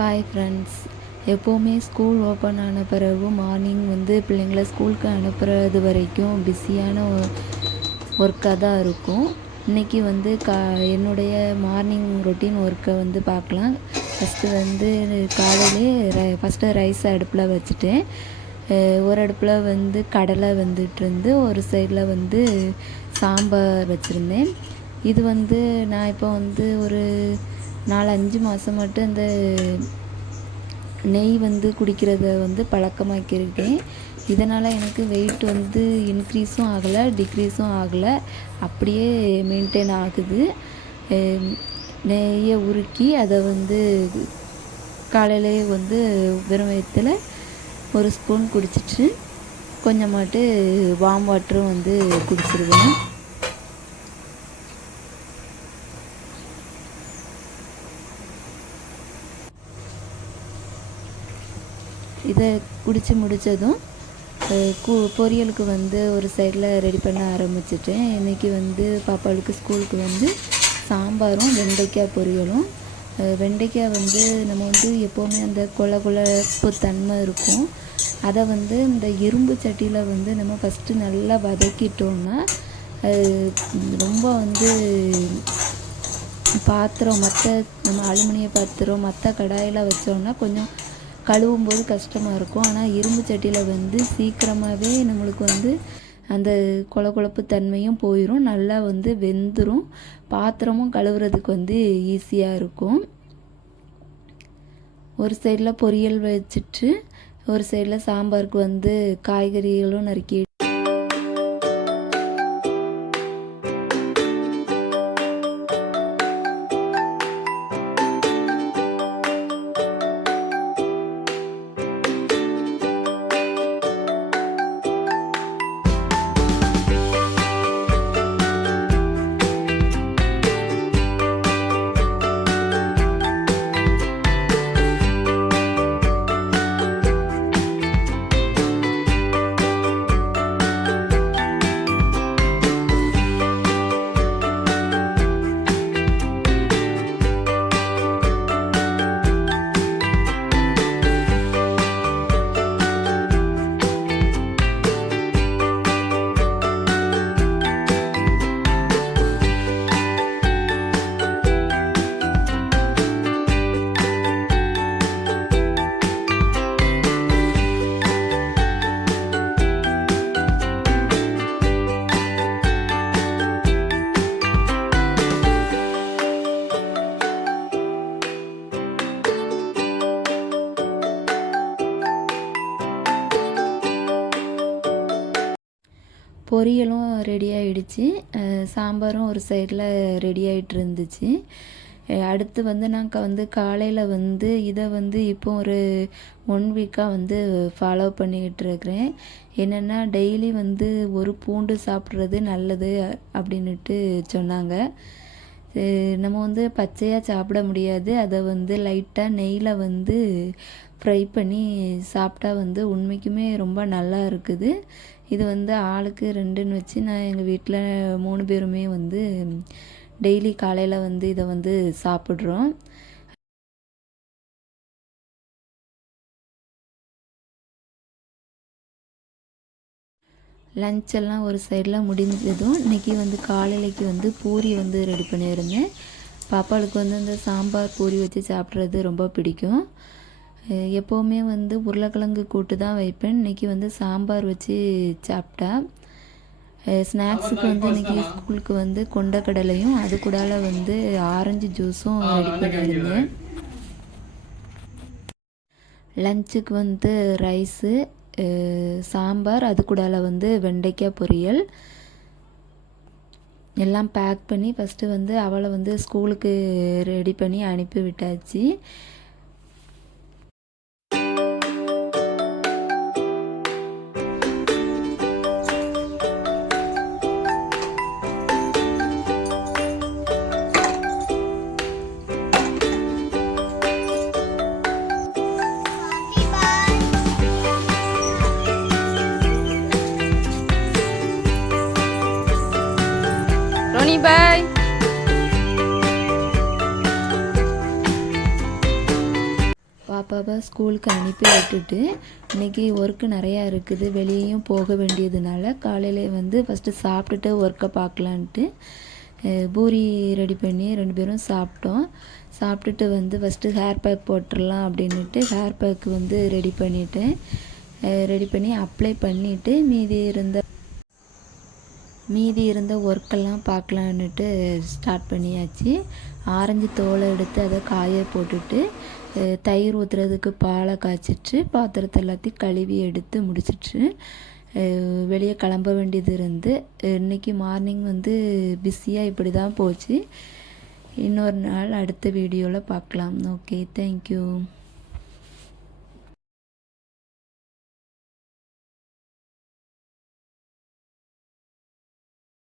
Hi friends. எப்போவுமே school open ஆன பிறகு மார்னிங் பிள்ளைங்கள ஸ்கூலுக்கு அனுப்புறது வரைக்கும் பிஸியான ஒர்க்காக தான் இருக்கும். இன்றைக்கி என்னுடைய மார்னிங் ரொட்டீன் ஒர்க்கை பார்க்கலாம். காலையிலே ஃபஸ்ட்டு ரைஸ் அடுப்பில் வச்சுட்டேன். ஒரு அடுப்பில் கடலை வந்துட்டுருந்து, ஒரு சைடில் சாம்பார் வச்சுருந்தேன். இது நான் இப்போ ஒரு 4-5 மாதம் மட்டும் இந்த நெய் குடிக்கிறத பழக்கமாக்கியிருக்கேன். இதனால் எனக்கு வெயிட் இன்க்ரீஸும் ஆகலை, டிக்ரீஸும் ஆகலை, அப்படியே மெயின்டைன் ஆகுது. நெய்யை உருக்கி அதை காலையிலே வெறும் வயிற்றில் ஒரு ஸ்பூன் குடிச்சிட்டு கொஞ்சமாட்டு வார்ம் வாட்டரும் குடிச்சிருவேன். இதை குடித்து முடித்ததும் பொரியலுக்கு ஒரு சைடில் ரெடி பண்ண ஆரம்பிச்சிட்டேன். இன்றைக்கி பாப்பாளுக்கு ஸ்கூலுக்கு சாம்பாரும் வெண்டைக்காய் பொரியலும். வெண்டைக்காய் நம்ம எப்போவுமே அந்த கொழப்பு தன்மை இருக்கும். அதை இந்த இரும்பு சட்டியில் நம்ம ஃபஸ்ட்டு நல்லா வதக்கிட்டோன்னா ரொம்ப பாத்திரம் நம்ம அலுமினிய பாத்திரம் மற்ற கடாயில் வச்சோன்னா கொஞ்சம் கழுவும் போது கஷ்டமாக இருக்கும். ஆனால் இரும்பு சட்டியில் சீக்கிரமாகவே நம்மளுக்கு அந்த கொழப்பு தன்மையும் போயிடும், நல்லா வெந்துடும், பாத்திரமும் கழுவுறதுக்கு ஈஸியாக இருக்கும். ஒரு சைடில் பொரியல் வச்சுட்டு ஒரு சைடில் சாம்பாருக்கு காய்கறிகளும் நறுக்கி பொரியலும் ரெடி ஆகிடுச்சு. சாம்பாரும் ஒரு சைடில் ரெடி ஆகிட்டு இருந்துச்சு. அடுத்து நான் காலையில் இதை இப்போ ஒரு 1 வீக்காக ஃபாலோ பண்ணிக்கிட்டு இருக்கிறேன். என்னென்னா டெய்லி ஒரு பூண்டு சாப்பிட்றது நல்லது அப்படின்ட்டு சொன்னாங்க. நம்ம பச்சையாக சாப்பிட முடியாது. அதை லைட்டாக நெய்யில் ஃப்ரை பண்ணி சாப்பிட்டா உண்மைக்குமே ரொம்ப நல்லா இருக்குது. இது ஆளுக்கு 2ன்னு வச்சு நான் எங்கள் வீட்டில் 3 பேருமே டெய்லி காலையில் இதை சாப்பிட்றோம். லஞ்செல்லாம் ஒரு சைடில் முடிஞ்சதும் இன்றைக்கி காலையிலைக்கு பூரி ரெடி பண்ணியிருந்தேன். பாப்பாளுக்கு இந்த சாம்பார் பூரி வச்சு சாப்பிட்றது ரொம்ப பிடிக்கும். எப்போவுமே உருளைக்கிழங்கு கூட்டு தான் வைப்பேன். இன்றைக்கி சாம்பார் வச்சு சாப்பிட்டா. ஸ்நாக்ஸுக்கு இன்றைக்கி ஸ்கூலுக்கு கொண்டக்கடலையும் அது கூடால ஆரஞ்சு ஜூஸும் ரெடி பண்ணியிருந்தேன். லஞ்சுக்கு ரைஸு, சாம்பார், அது கூடால வெண்டைக்காய் பொரியல் எல்லாம் பேக் பண்ணி ஃபஸ்ட்டு அவளை ஸ்கூலுக்கு ரெடி பண்ணி அனுப்பி விட்டாச்சு. Ronnie, bye. பாப்பாவை ஸ்கூலுக்கு அனுப்பி விட்டுட்டு இன்றைக்கி ஒர்க்கு நிறையா இருக்குது, வெளியேயும் போக வேண்டியதுனால காலையிலே வந்து ஃபஸ்ட்டு சாப்பிட்டுட்டு ஒர்க்கை பார்க்கலான்ட்டு பூரி ரெடி பண்ணி 2 பேரும் சாப்பிட்டோம். சாப்பிட்டுட்டு வந்து ஃபஸ்ட்டு ஹேர் பேக் போட்டுடலாம் அப்படின்ட்டு ஹேர் பேக் வந்து ரெடி பண்ணிவிட்டேன். ரெடி பண்ணி அப்ளை பண்ணிவிட்டு மீதி இருந்த ஒர்க்கெல்லாம் பார்க்கலான்னுட்டு ஸ்டார்ட் பண்ணியாச்சு. ஆரஞ்சு தோலை எடுத்து அதை காய போட்டுட்டு தயிர் ஊற்றுறதுக்கு பாலை காய்ச்சிட்டு பாத்திரத்தை எல்லாத்தையும் கழுவி எடுத்து முடிச்சிட்டு வெளியே கிளம்ப வேண்டியது இருந்து இன்றைக்கி மார்னிங் வந்து பிஸியாக இப்படி தான் போச்சு. இன்னொரு நாள் அடுத்த வீடியோவில் பார்க்கலாம். Okay, thank you.